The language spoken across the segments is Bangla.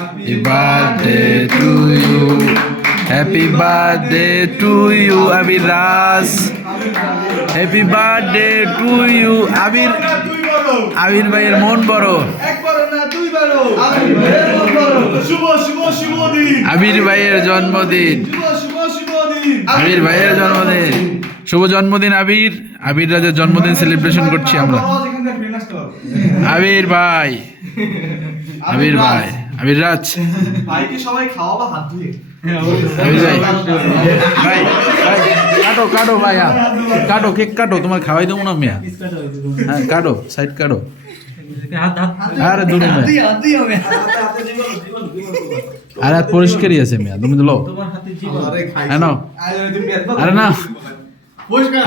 Happy birthday to you. Happy birthday to you, Abir Ras. Happy birthday to you, Abir. আবির ভাইয়ের মন বড়। আবির ভাইয়ের জন্মদিন। আবির ভাইয়ের জন্মদিন। শুভ জন্মদিন আবির। আবির রাজের জন্মদিন সেলিব্রেশন করছি আমরা। আবির ভাই, আবির ভাই, আবির রাজ ভাইকে সবাই খাওয়াবা হাত ধুয়ে। আবির ভাই, ভাই ভাই কাটো কাটো ভাইয়া, কাটো কেক কাটো, তোমার খাওয়াই দেবো না মিয়া। হ্যাঁ কাটো, সাইড কাটো। আরে দূরে আরে হাত পরিষ্কারই আছে মিয়া, তুমি তো লো। হ্যাঁ নাও। আরে না,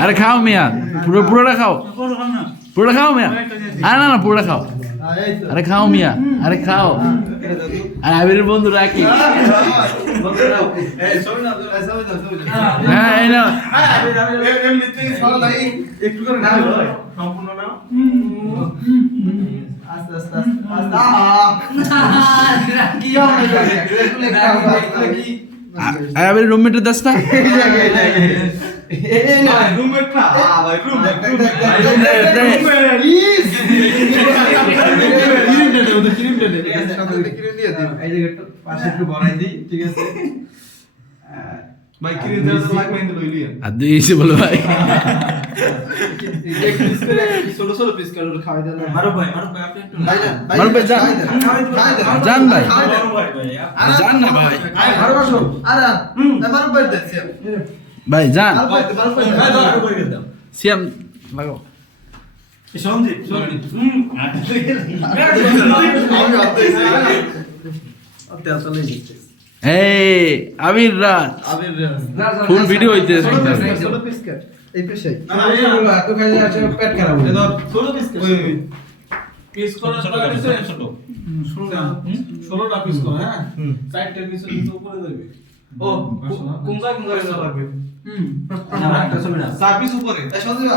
আরে খাও মিয়া, পুরোটা খাও, পুরোটা খাও মিয়া। আরে না না, পুরোটা খাও। আরে খাও মিয়া, আরে খাও। আরে আবিরের বন্ধু রাখি। হ্যাঁ এই নাও। একটু করে নাও, সম্পূর্ণ নাও। আস্তে আস্তে আস্তে কি হবে কি আবিরের রুমমেটের দস্তা। এই না রুমমেট না ভাই, রুমমেট পাশে একটু বড়াই দিই, ঠিক আছে ভাই? কিরিম দেওয়া লাগবে কিন্তু লইলি আর দিয়েছি বলো ভাই। ছোট ছোট পিস করে খাওয়াই দেন। মারো ভাই আপনি একটু মারুফ ভাই যান, যান ভাই, যান না ভাই, আরে বসো। আরে মারুফ ভাই দেখছি ভাই যান। মারুফ ভাই ভাই ধরো করে দাও। সিয়াম লাগাও। সঞ্জিত আমি অত চলে যাচ্ছে। এই আবির রাজ ফুল ভিডিও হইতে ছোট পিস কাট এই পেশে এত খাইলে আছে পেট খারাপ হবে। ধর ছোট পিস কাট পিস করে ছোট ছোট 16টা পিস করে। হ্যাঁ সাইডটা পিস নিচে উপরে যাবে। ও কোন জায়গায় লাগবে? একটা ছবি না 4 পিস উপরে। তাই সঞ্জীব